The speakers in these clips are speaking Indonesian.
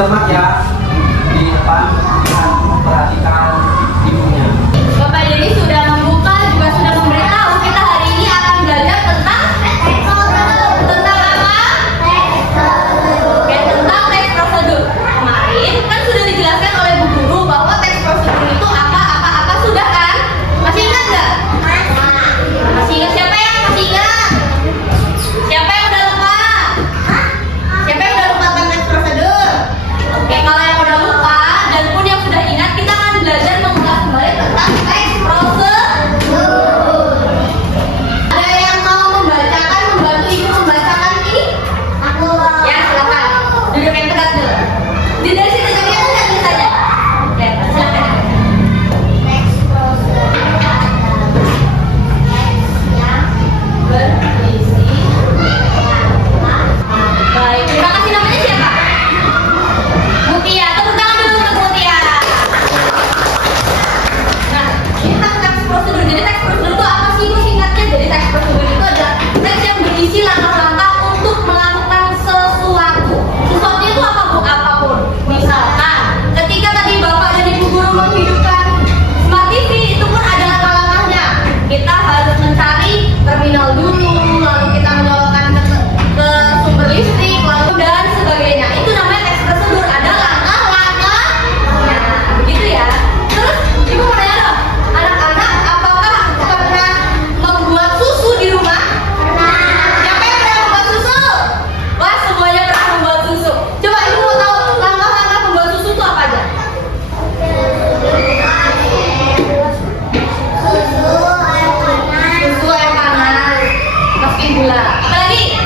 cermat ya di depan, perhatikan ibunya. Bapak Dedi sudah membuka juga sudah memberitahu kita hari ini akan belajar tentang apa? Oke, tentang teks prosedur. Kemarin kan sudah dijelaskan oleh Bu Guru bahwa teks prosedur itu apa sudah kan? Masih ingat nggak? Masih ingat? Siapa yang masih ingat? Siapa yang udah lupa? Siapa yang udah lupa tentang teks prosedur? Oke, kalau yang udah lupa dan pun yang sudah ingat, kita akan belajar mengulas kembali tentang teks prosedur. Ada yang mau membacakan, membantu ibu membacakan ini? Aku. Ya, silakan. Duduk yang tegak dulu. Dari situ tadi aku lihat tulisannya. Ya, silakan. Teks prosedur adalah teks yang berisi. Baik, terima kasih. Namanya siapa? Mutia. Tepuk tangan dulu untuk Mutia. Nah, ini tentang teks prosedur. Jadi teks prosedur itu apa sih? Ibu singkatnya, jadi teks prosedur itu adalah teks yang berisi langkah-langkah untuk melakukan sesuatu. Sesuatu itu apa, Bu? Apapun. Misalkan, ketika tadi Bapak dan Ibu Guru menghidupkan Smart TV, itu pun ada langkah-langkahnya. Kita harus mencari terminal dulu, lalu kita menyalakan ke sumber listrik, lalu dan sebagainya. Itu namanya teks prosedur. Ada langkah-langkah. Nah, begitu ya. Terus Ibu mau nanya dong, anak-anak apakah pernah membuat susu di rumah? Siapa yang pernah membuat susu? Wah, semuanya pernah membuat susu. Coba Ibu mau tahu langkah-langkah membuat susu itu apa aja? Susu, air panas, masukin gula. Apalagi?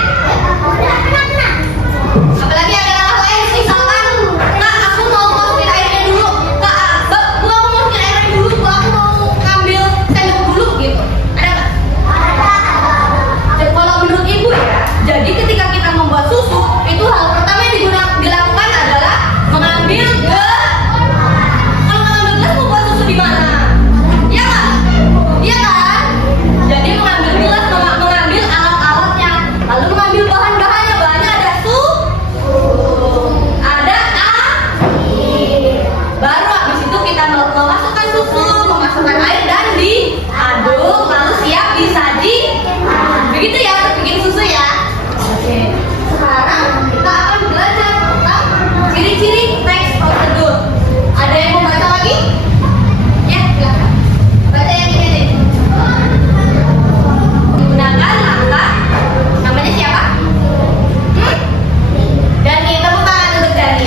Apalagi ada langkah lain, misalkan, Kak, aku mau masukin airnya dulu. Kak, Bu, aku mau masukin airnya dulu. Bu, aku mau ngambil sendok dulu, gitu. Ada nggak? Jadi, kalau menurut Ibu ya, jadi ketika kita membuat susu, itu hal pertama yang dilakukan adalah mengambil gelas. Kalau mengambil gelas, mau buat susu di mana? Iya nggak? Iya kan? Jadi mengambil gelas, mengambil alat-alatnya, lalu mengambil bahan-bahannya. Bahannya ada ada air. Baru habis itu kita memasukkan susu, memasukkan air dan diaduk, lalu siap disaji. Begitu ya untuk bikin susu ya. Oke. Sekarang kita akan belajar tentang ciri-ciri teks prosedur. Ada yang mau baca lagi? Ya, silakan. Baca yang ini nih. Gunakan langkah. Namanya siapa? Dani, tepuk tangan untuk Dani.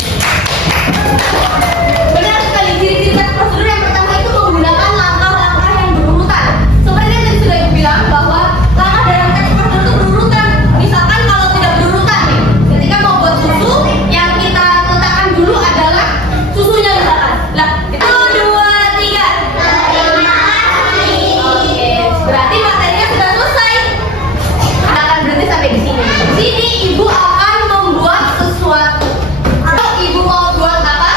Benar sekali, ciri-ciri teks prosedur yang pertama itu menggunakan langkah-langkah yang berurutan. Seperti yang tadi sudah dibilang bahwa langkah dalam teks prosedur itu berurutan. Misalkan kalau tidak berurutan nih, ketika mau buat susu, yang kita letakkan dulu adalah susunya misalkan. Lah, itu 2, 3. Oke, berarti materinya sudah selesai. Kita akan berhenti sampai di sini. Sini Ibu akan membuat sesuatu. Kalau Ibu mau buat apa?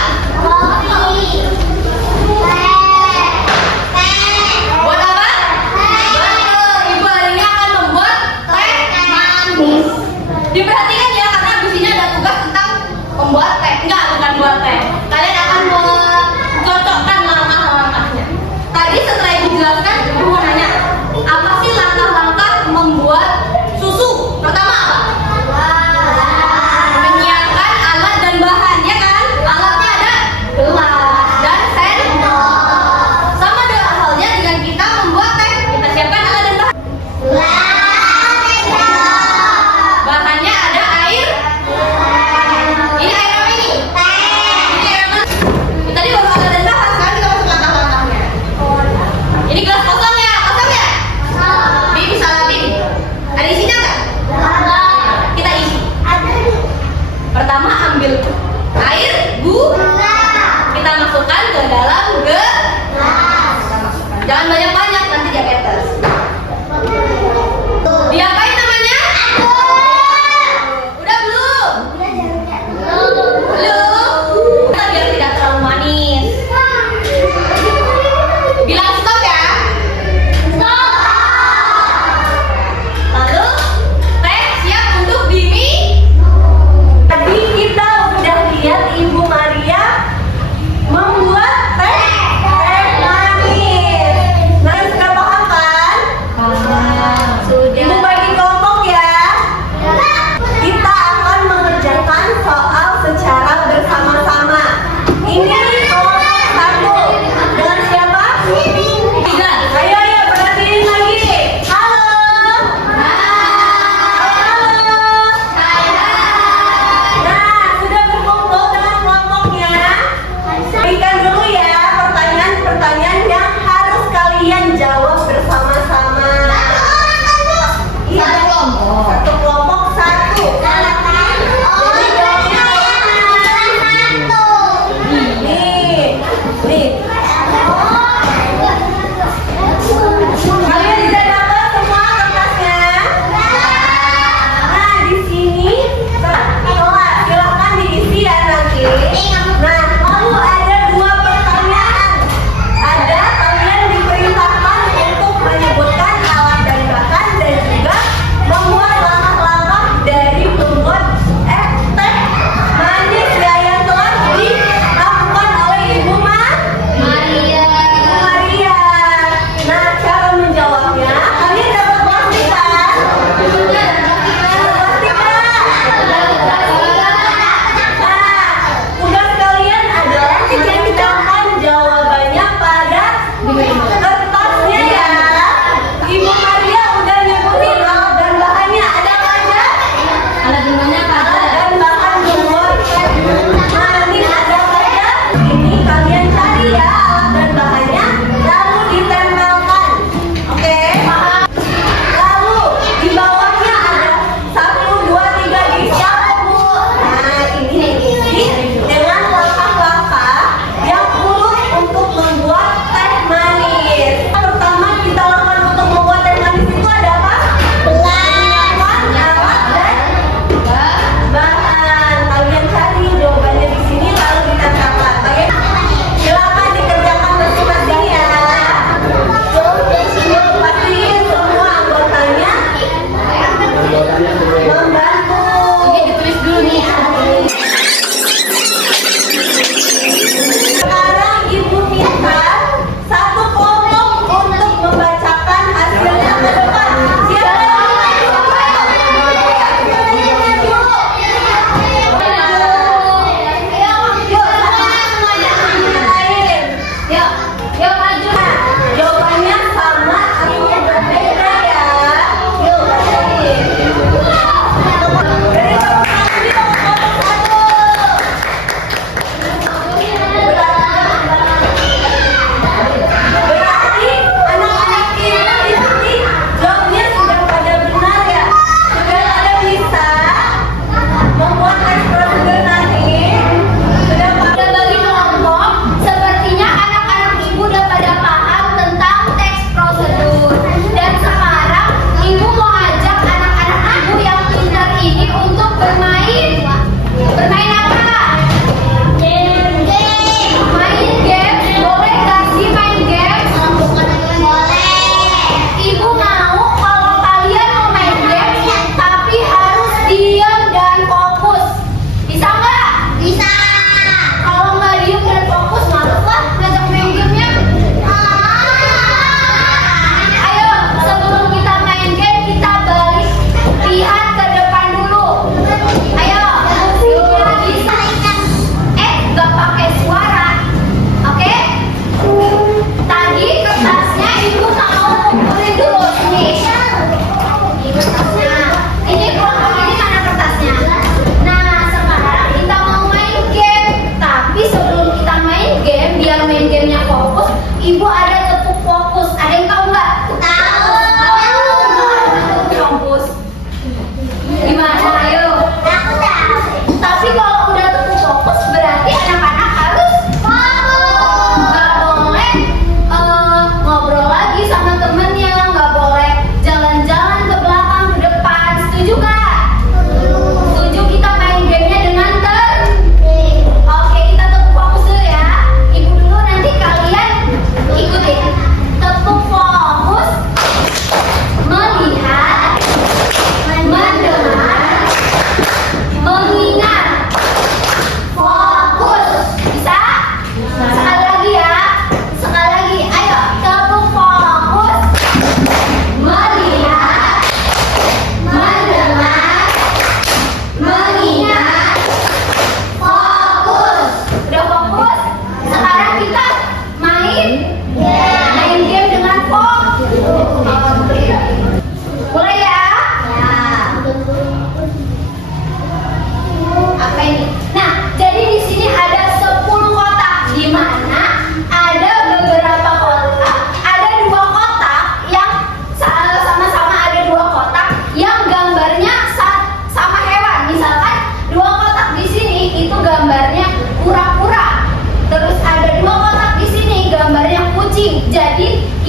Buat apa? Betul. Ibu hari ini akan membuat teh manis. Diperhatikan ya, karena di sini ada tugas tentang membuat teh. Enggak, bukan buat teh. Kalian akan mencocokkan langkah-langkahnya. Tadi setelah Ibu jelaskan, Ibu mau nanya, apa sih langkah-langkah membuat susu? Pertama apa? Menyiapkan alat dan bahan, ya kan? Alatnya ada gelas dan sendok. Sama dengan halnya dengan kita membuat teh. Kita siapkan alat dan bahan. Bahannya ada air. Ini air apa ini?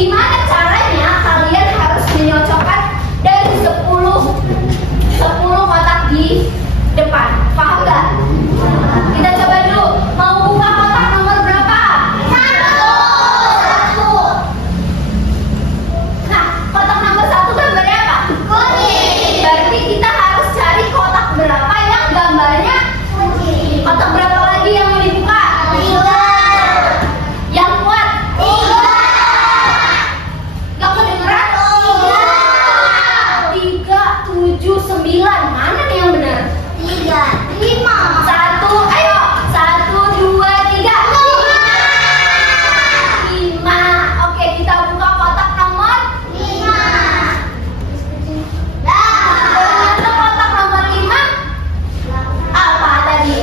Gimana caranya kalian harus menyocokkan dari 10 kotak di depan? Paham nggak? Kita coba dulu. Mau buka kotak nomor berapa? Satu. Nah, kotak nomor 1 gambarnya apa? Kucing. Berarti kita harus cari kotak berapa yang gambarnya kucing. Kotak berapa lagi yang mau dibuka? 3. Yang kuat? 3. Yang kedengeran? 3. 7, 9. Mana nih yang benar? 3. 5. 1. Ayo. 1, 2, 3. 5. Oke, kita buka kotak nomor 5. Ternyata kotak nomor 5 apa tadi?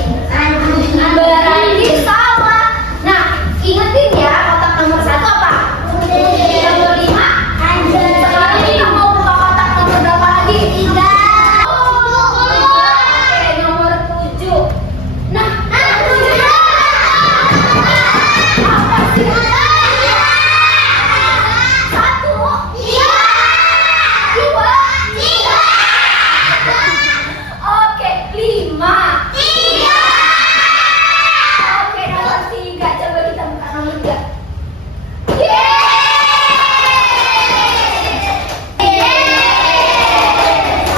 Berarti salah. Nah, ingetin ya, kotak nomor 1 apa? Nomor 5. Sekarang kita mau buka kotak nomor berapa lagi? 3. Oke, nomor 7. Nah, 7 apa sih? 1. 2. 3. Oke, 5. Oke, nomor 3. Coba kita buka nomor 3.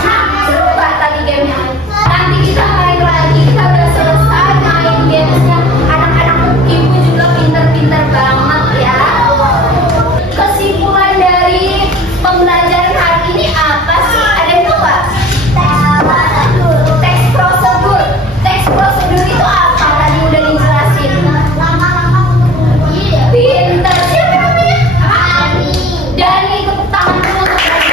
Nah, seru banget tadi gamenya. Nanti kita main lagi. Kita udah selesai main gamesnya. Anak-anak ibu juga pinter-pinter banget ya. Kesimpulan dari pembelajaran hari ini apa sih? Ada yang tahu nggak? Teks prosedur. Teks prosedur itu apa? Tadi udah dijelasin. Pinter. Siapa namanya? Dani, tepuk tangan dulu untuk Dani.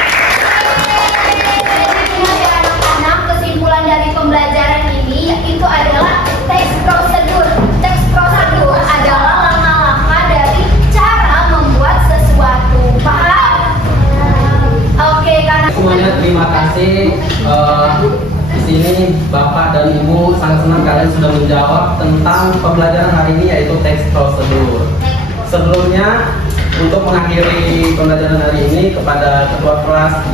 Ingat ya anak-anak, kesimpulan dari pembelajaran ini yaitu adalah teks prosedur. Teks prosedur adalah langkah-langkah dari cara membuat sesuatu. Paham? Oke, karena Semuanya terima kasih. Di sini Bapak dan Ibu sangat senang kalian sudah menjawab tentang pembelajaran hari ini yaitu teks prosedur. Sebelumnya untuk mengakhiri pembelajaran hari ini kepada ketua kelas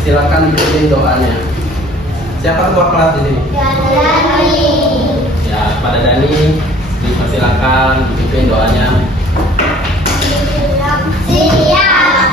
silakan dipimpin doanya. Siapa ketua kelas di sini? Ya, pada Dani dipersilakan dipimpin doanya. Siap.